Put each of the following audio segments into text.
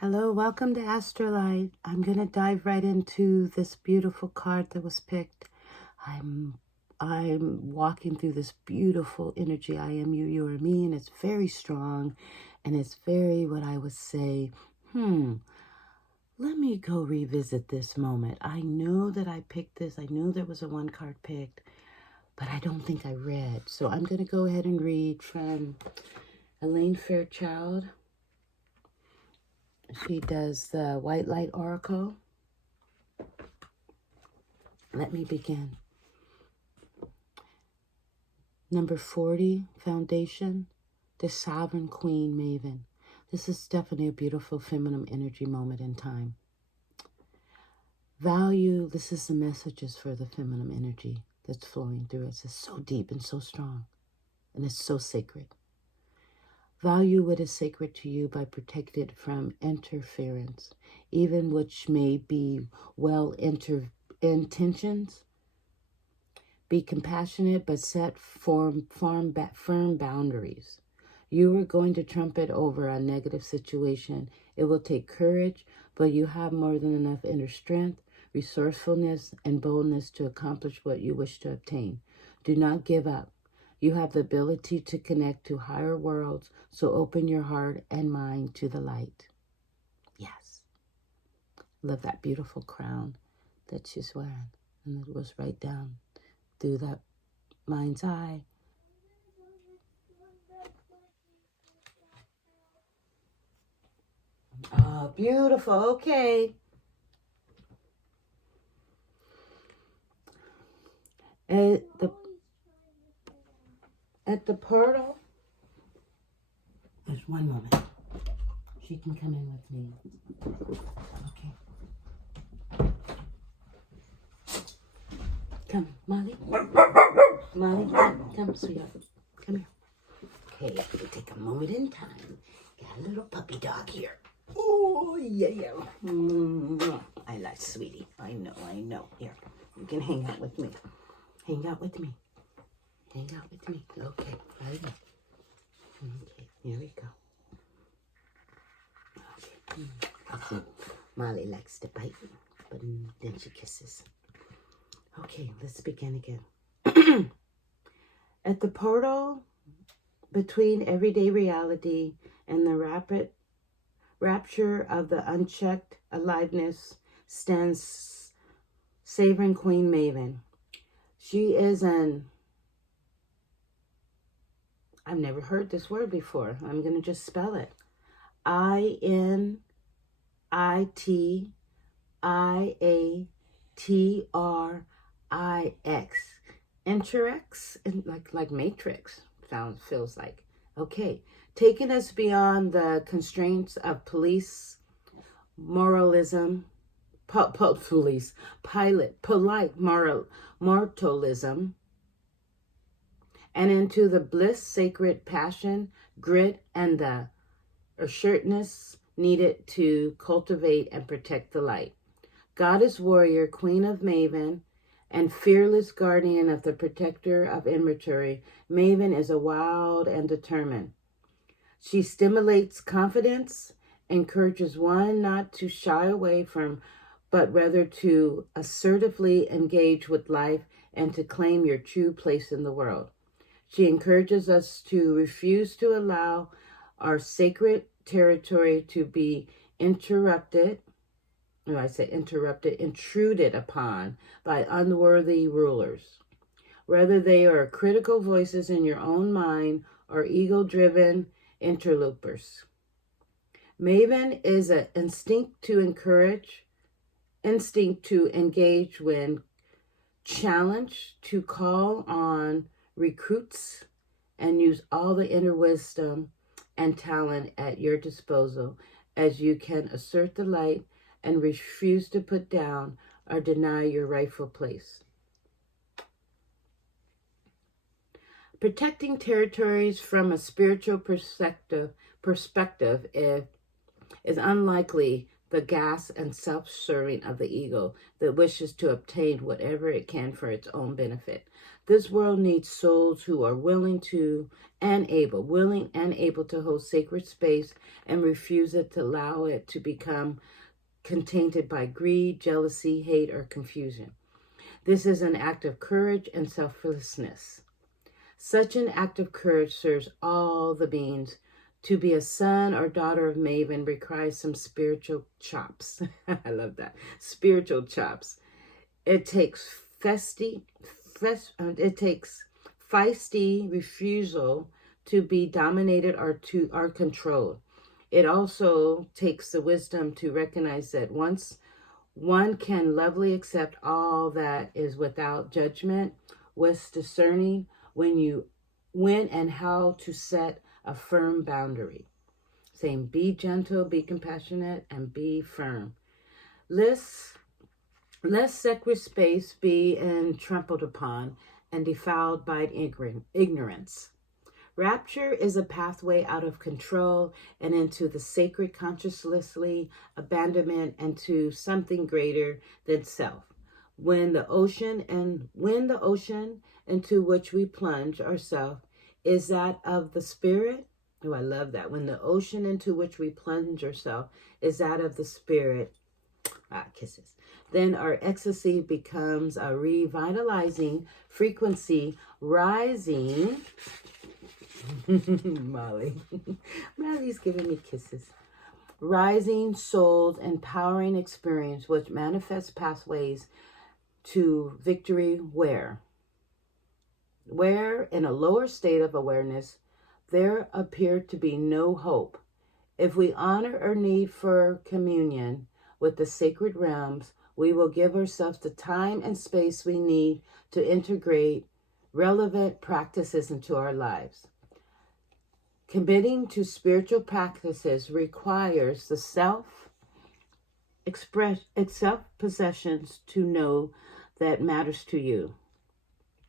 Hello, welcome to Astrolight. I'm going to dive right into this beautiful card that was picked. I'm walking through this beautiful energy. I am you, you are me, and it's very strong, and it's very what I would say, let me go revisit this moment. I know that I picked this. I know there was a one card picked, but I don't think I read. So I'm going to go ahead and read from Elaine Fairchild. She does the White Light Oracle. Let me begin. Number 40, Foundation, the Sovereign Queen Maven. This is definitely a beautiful feminine energy moment in time. Value, this is the messages for the feminine energy that's flowing through us. It's so deep and so strong, and it's so sacred. Value what is sacred to you by protecting it from interference, even which may be intentions. Be compassionate, but set firm boundaries. You are going to trumpet over a negative situation. It will take courage, but you have more than enough inner strength, resourcefulness, and boldness to accomplish what you wish to obtain. Do not give up. You have the ability to connect to higher worlds, so open your heart and mind to the light. Yes. Love that beautiful crown that she's wearing. And it was right down through that mind's eye. Oh, beautiful. Okay. At the portal, there's one moment. She can come in with me. Okay. Come, Molly. Molly, come, sweetheart. Come here. Okay, I have to take a moment in time. Got a little puppy dog here. Oh, yeah. I like sweetie. I know. Here, you can hang out with me. Hang out with me. Okay, right now. Okay, here we go. Okay. Molly likes to bite, but then she kisses. Okay, let's begin again. At the portal between everyday reality and the rapid rapture of the unchecked aliveness stands Sovereign Queen Maven. She is I've never heard this word before. I'm going to just spell it. INITIATRIX. Interax, like Matrix feels like. Okay, taking us beyond the constraints of police moralism, polite mortalism, and into the bliss, sacred passion, grit, and the assuredness needed to cultivate and protect the light. Goddess warrior, queen of Maven, and fearless guardian of the protector of inventory, Maven is a wild and determined. She stimulates confidence, encourages one not to shy away from, but rather to assertively engage with life and to claim your true place in the world. She encourages us to refuse to allow our sacred territory to be intruded upon by unworthy rulers. Whether they are critical voices in your own mind or ego-driven interlopers. Maven is an instinct to engage when challenged, to call on recruits, and use all the inner wisdom and talent at your disposal as you can assert the light and refuse to put down or deny your rightful place. Protecting territories from a spiritual perspective is unlikely the gas and self-serving of the ego that wishes to obtain whatever it can for its own benefit. This world needs souls who are willing and able to hold sacred space and refuse it to allow it to become contained by greed, jealousy, hate, or confusion. This is an act of courage and selflessness. Such an act of courage serves all the beings. To be a son or daughter of Maven requires some spiritual chops. I love that. Spiritual chops. It takes feisty refusal to be dominated or controlled. It also takes the wisdom to recognize that once one can lovely accept all that is without judgment, with discerning when and how to set a firm boundary. Saying, be gentle, be compassionate, and be firm. Lest sacred space be trampled upon and defiled by ignorance. Rapture is a pathway out of control and into the sacred consciously abandonment and to something greater than self. When the ocean into which we plunge ourselves is that of the spirit. Oh, I love that. When the ocean into which we plunge ourselves is that of the spirit. Kisses. Then our ecstasy becomes a revitalizing frequency rising. Molly's giving me kisses. Rising soul's empowering experience which manifests pathways to victory where in a lower state of awareness there appeared to be no hope. If we honor our need for communion with the sacred realms, we will give ourselves the time and space we need to integrate relevant practices into our lives. Committing to spiritual practices requires the self-possessions to know that matters to you.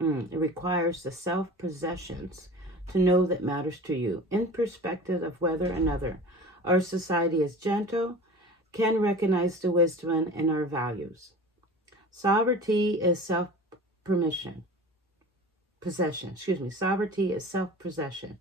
It requires the self-possessions to know that matters to you. In perspective of whether another, our society is gentle, can recognize the wisdom in our values. Sovereignty is self-possession. Sovereignty is self-possession.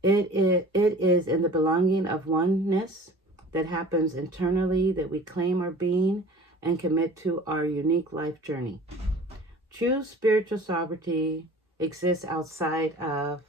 It is in the belonging of oneness that happens internally that we claim our being and commit to our unique life journey. True spiritual sovereignty exists outside of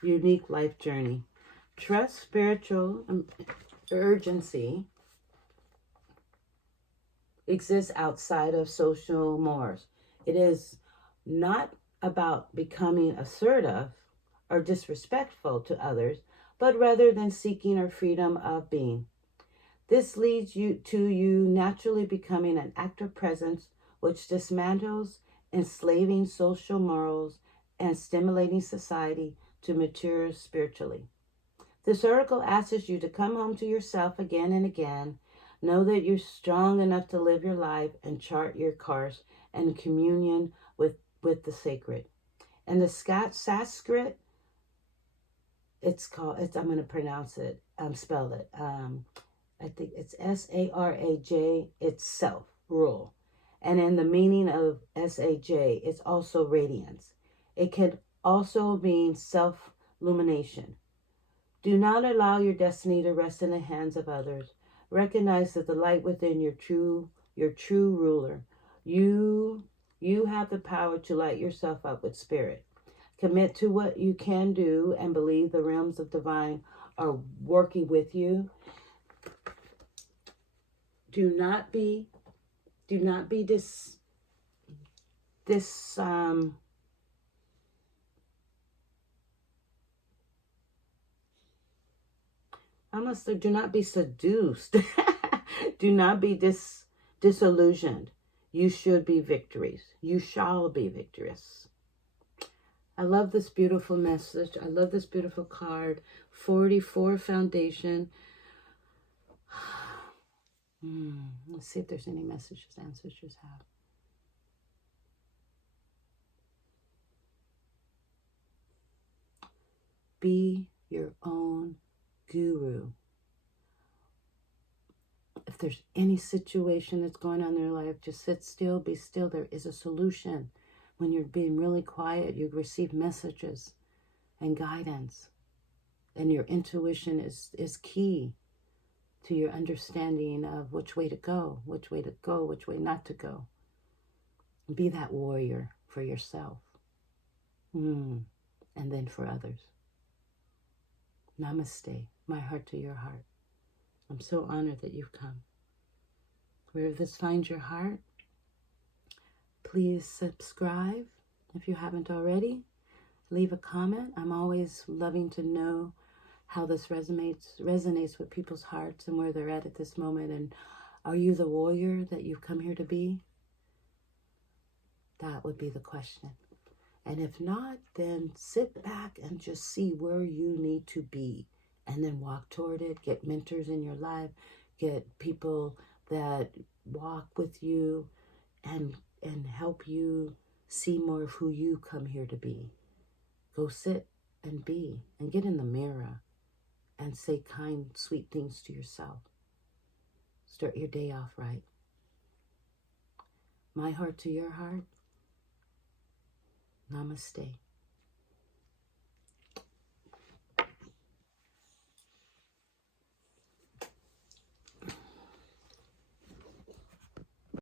unique life journey. Trust spiritual urgency exists outside of social mores. It is not about becoming assertive or disrespectful to others, but rather than seeking our freedom of being. This leads you naturally becoming an active presence which dismantles enslaving social morals and stimulating society to mature spiritually. This article asks you to come home to yourself again and again. Know that you're strong enough to live your life and chart your course and communion with the sacred. And the Sanskrit, I'm going to pronounce it, spell it. I think it's Saraj, it's self, rule. And in the meaning of Saj, it's also radiance. It can also mean self-illumination. Do not allow your destiny to rest in the hands of others. Recognize that the light within your true ruler. You have the power to light yourself up with spirit. Commit to what you can do and believe the realms of divine are working with you. Do not be do not be seduced. Do not be disillusioned. You should be victorious. You shall be victorious. I love this beautiful message. I love this beautiful card. 44 Foundation. Let's see if there's any messages ancestors have. Be your own guru. If there's any situation that's going on in your life, just sit still, be still. There is a solution. When you're being really quiet, you receive messages and guidance. And your intuition is key to your understanding of which way to go, which way not to go. Be that warrior for yourself. And then for others. Namaste. My heart to your heart. I'm so honored that you've come. Wherever this finds your heart, please subscribe if you haven't already. Leave a comment. I'm always loving to know how this resonates with people's hearts and where they're at this moment. And are you the warrior that you've come here to be? That would be the question. And if not, then sit back and just see where you need to be and then walk toward it. Get mentors in your life. Get people that walk with you and help you see more of who you come here to be. Go sit and be and get in the mirror and say kind, sweet things to yourself. Start your day off right. My heart to your heart. Namaste.